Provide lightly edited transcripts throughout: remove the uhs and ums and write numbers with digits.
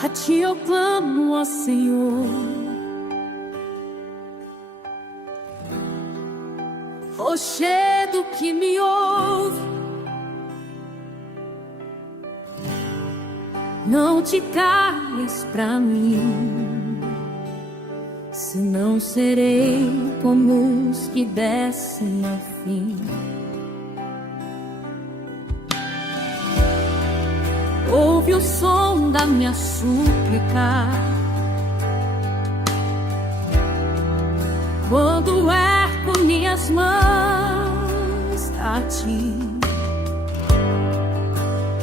A ti eu clamo, ó Senhor. Rochedo que me ouve, não te cales pra mim, senão serei como os que descem ao fim. Ouve o som da minha súplica, quando ergo minhas mãos a ti.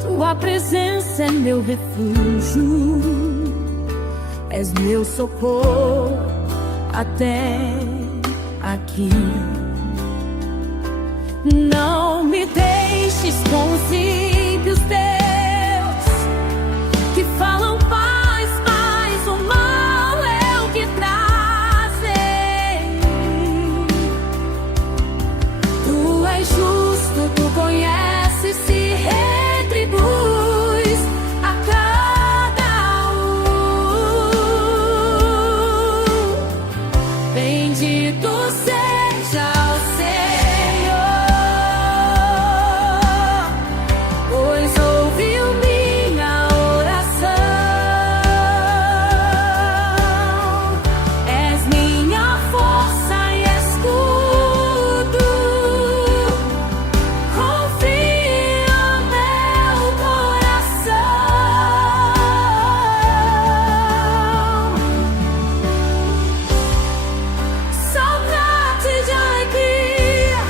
Tua presença é meu refúgio, és meu socorro até aqui. Não me deixes com os ímpios teus, que falam paz, mas o mal é o que trazem. Tu és justo, tu conheces, se retribuis a cada um. Bendito seja o Senhor, pois ouviu minha oração. És minha força e escudo, confia meu coração. Salta-te de alegria,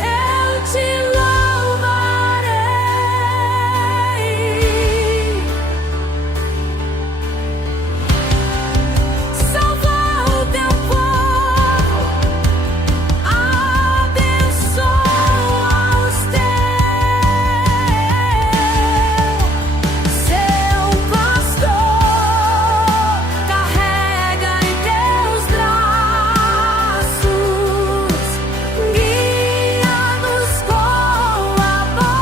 eu te louvarei. Salva o teu povo, abençoa os teus. Seu pastor carrega em teus braços, guia-nos com amor.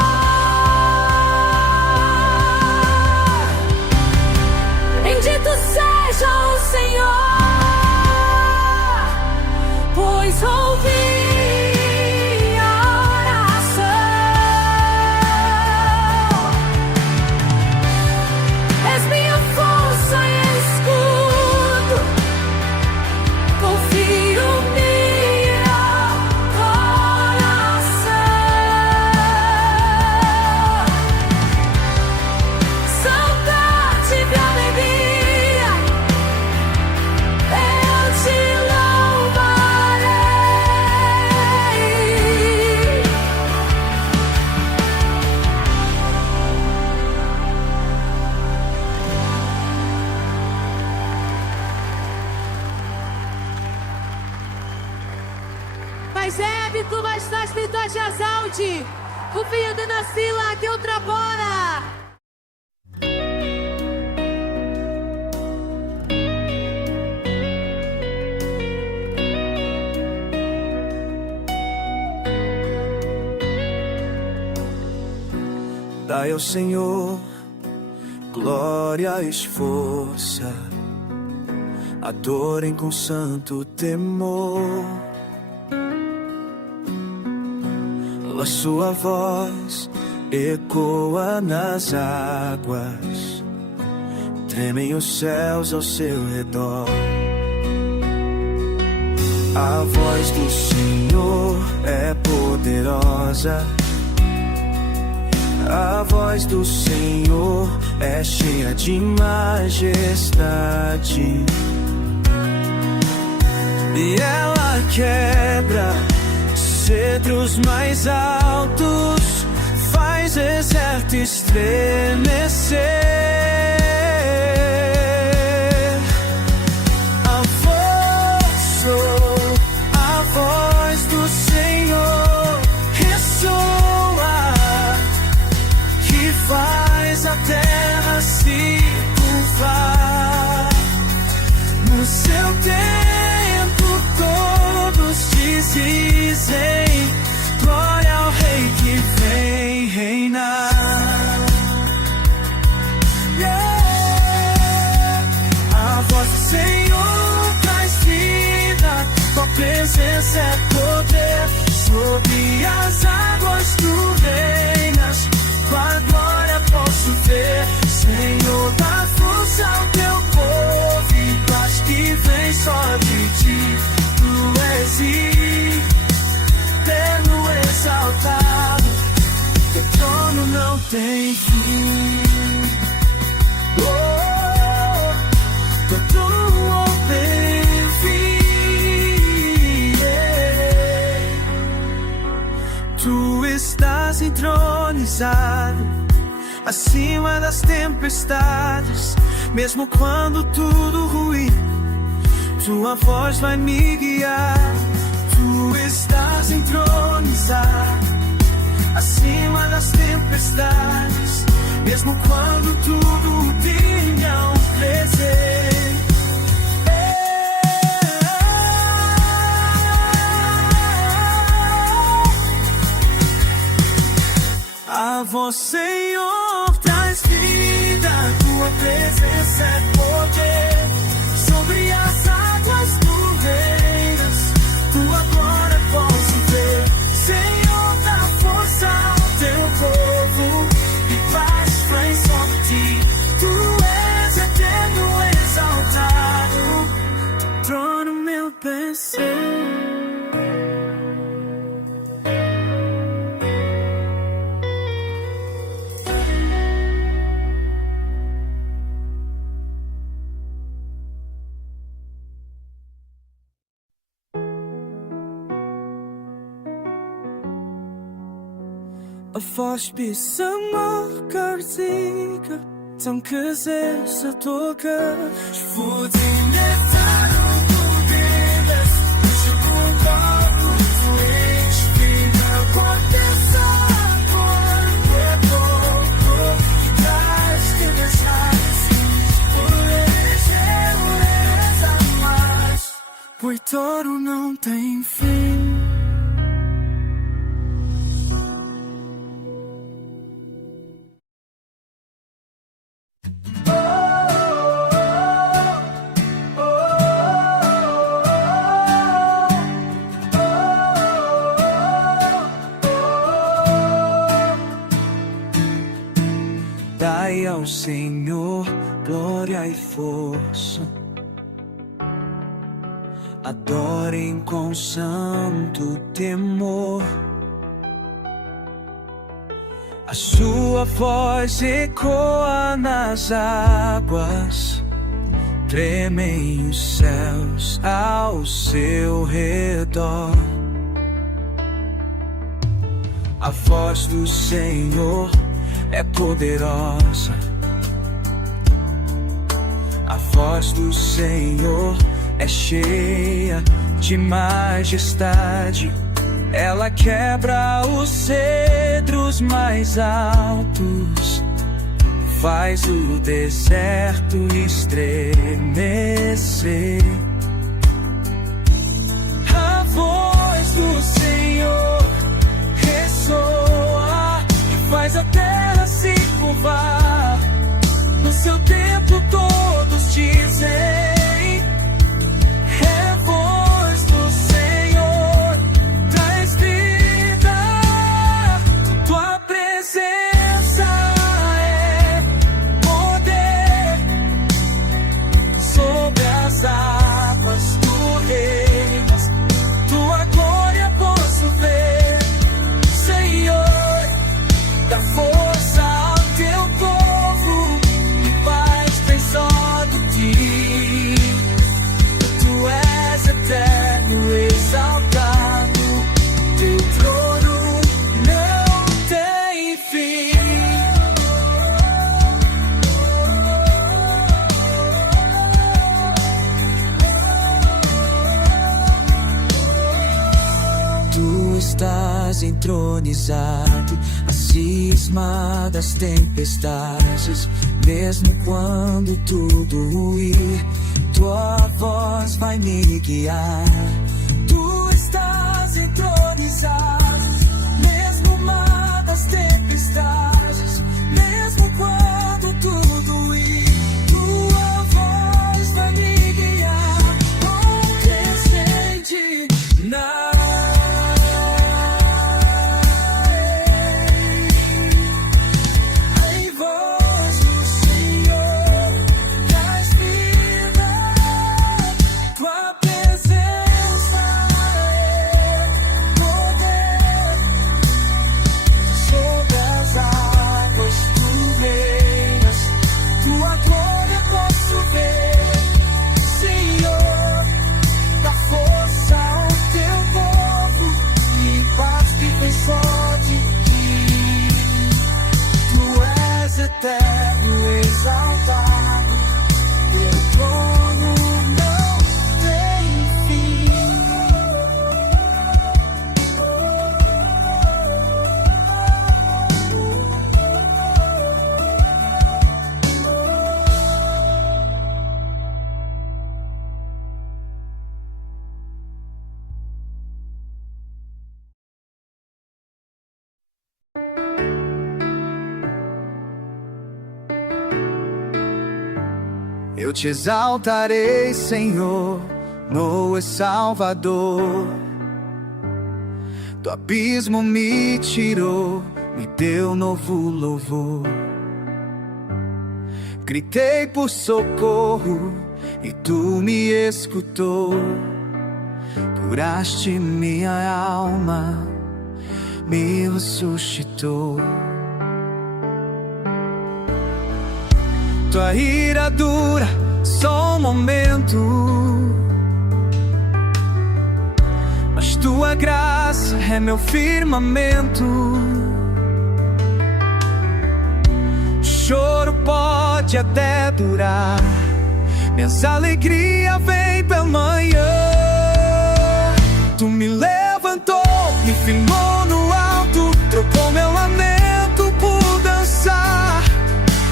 Bendito seja o Senhor, pois ouvi a oração. És minha força e escudo, confio meu coração. Salta-te de alegria, eu te louvarei. Mas tu vai estar escrito a Jazalde, o filho de Nascila, que outra bora. Dai ao Senhor glória e força, adorem com santo temor. A sua voz ecoa nas águas, tremem os céus ao seu redor. A voz do Senhor é poderosa, a voz do Senhor é cheia de majestade, e ela quebra cedros mais altos, faz deserto estremecer. A voz do Senhor ressoa, que faz a terra se curvar. No seu tempo todos dizem glória ao Rei que vem reinar. só de ti. Tu és eterno, exaltado, teu trono não tem fim. Teu trono não tem fim. Tu estás entronizado acima das tempestades. Mesmo quando tudo ruir, tua voz vai me guiar. Tu estás entronizado acima das tempestades. Mesmo quando tudo tinha um prazer. A voz, Senhor, traz vida. Tua presença é poder. Sobre as águas tu reinas. Tua glória posso ver. Senhor, dá força ao teu povo. E paz vem só de ti. Tu és eterno, exaltado, trono meu pensar. Forspiel sommergarsiger, danke sehr, Satoka. Schwur die Netter und du gibst, ich bin da, ich bin der Gott der Sabor, der Bobo, Geist des Heils, pureza mais, pois todo não tem fim. Dai ao Senhor glória e força, adorem com santo temor. A sua voz ecoa nas águas, tremem os céus ao seu redor. A voz do Senhor é poderosa. A voz do Senhor é cheia de majestade. Ela quebra os cedros mais altos, faz o deserto estremecer. A voz do Senhor ressoa, faz a terra se curvar. No seu tempo todos dizem: é voz do Senhor, traz vida. Tua presença é poder. Sobre as águas tu reinas, tua glória posso ver. Senhor, dá força ao teu povo, e paz vem só de ti. Tu és eterno, exaltado, teu trono não tem fim. Tu estás entronizado acima das tempestades. Mesmo quando tudo ruir, tua voz vai me guiar. Tu estás entronizado, mesmo mar das tempestades. Mesmo quando tudo ruir, tua voz vai me guiar. Onde sente nada. Tua Eu te exaltarei, Senhor, no Salvador. Do abismo me tirou, me deu novo louvor. Gritei por socorro e tu me escutou. Curaste minha alma, me ressuscitou. Tua ira dura só um momento, mas tua graça é meu firmamento. Choro pode até durar, minhas alegrias vêm pela manhã. Tu me levantou, me firmou no alto, trocou meu lamento por dançar.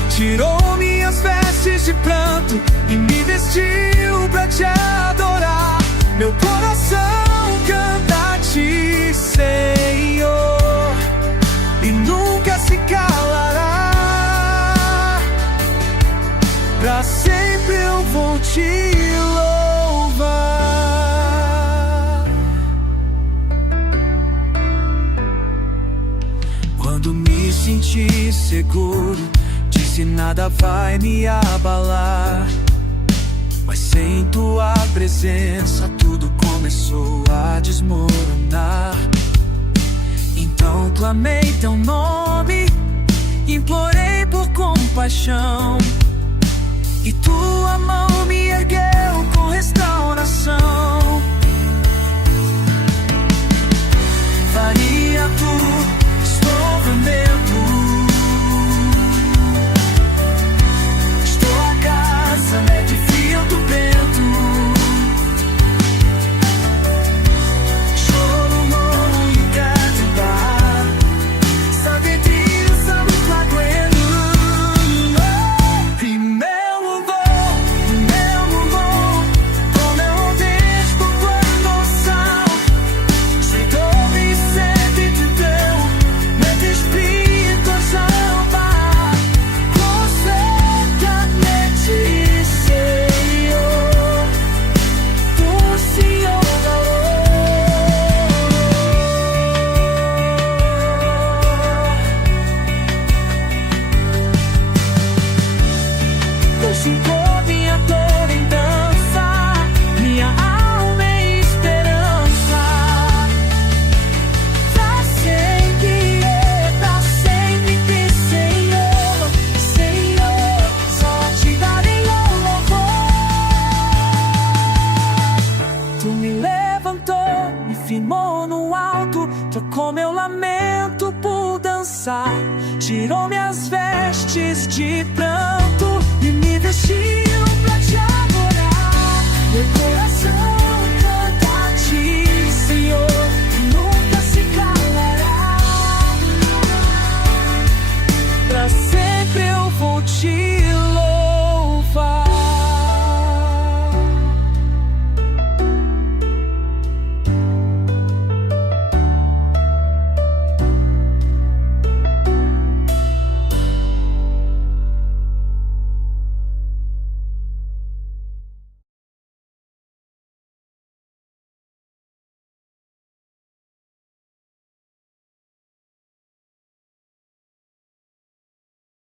Tirou minhas vestes de pranto e me vestiu pra te adorar. Meu coração canta a ti, Senhor, e nunca se calará. Pra sempre eu vou te louvar. Quando me senti seguro, disse nada vai me abalar. Mas sem tua presença tudo começou a desmoronar. Então clamei teu nome, implorei por compaixão, e tua mão me ergueu com restauração. Faria tudo, estou prometo. Estou a casa, né, de fio do vento. Choro no lugar de bar, sabe disso, sabe flagrando. E meu louvor, como eu despo quando sal. Se dou-me sempre de teu, me despito a samba. Completamente, Senhor, tu Senhor transformou minha dor em dança, minha alma em esperança. Pra sempre, Senhor, Senhor, só te darei o louvor. Tu me levantou, me firmou no alto, trocou meu lamento por dançar, tirou minhas vestes de pranto.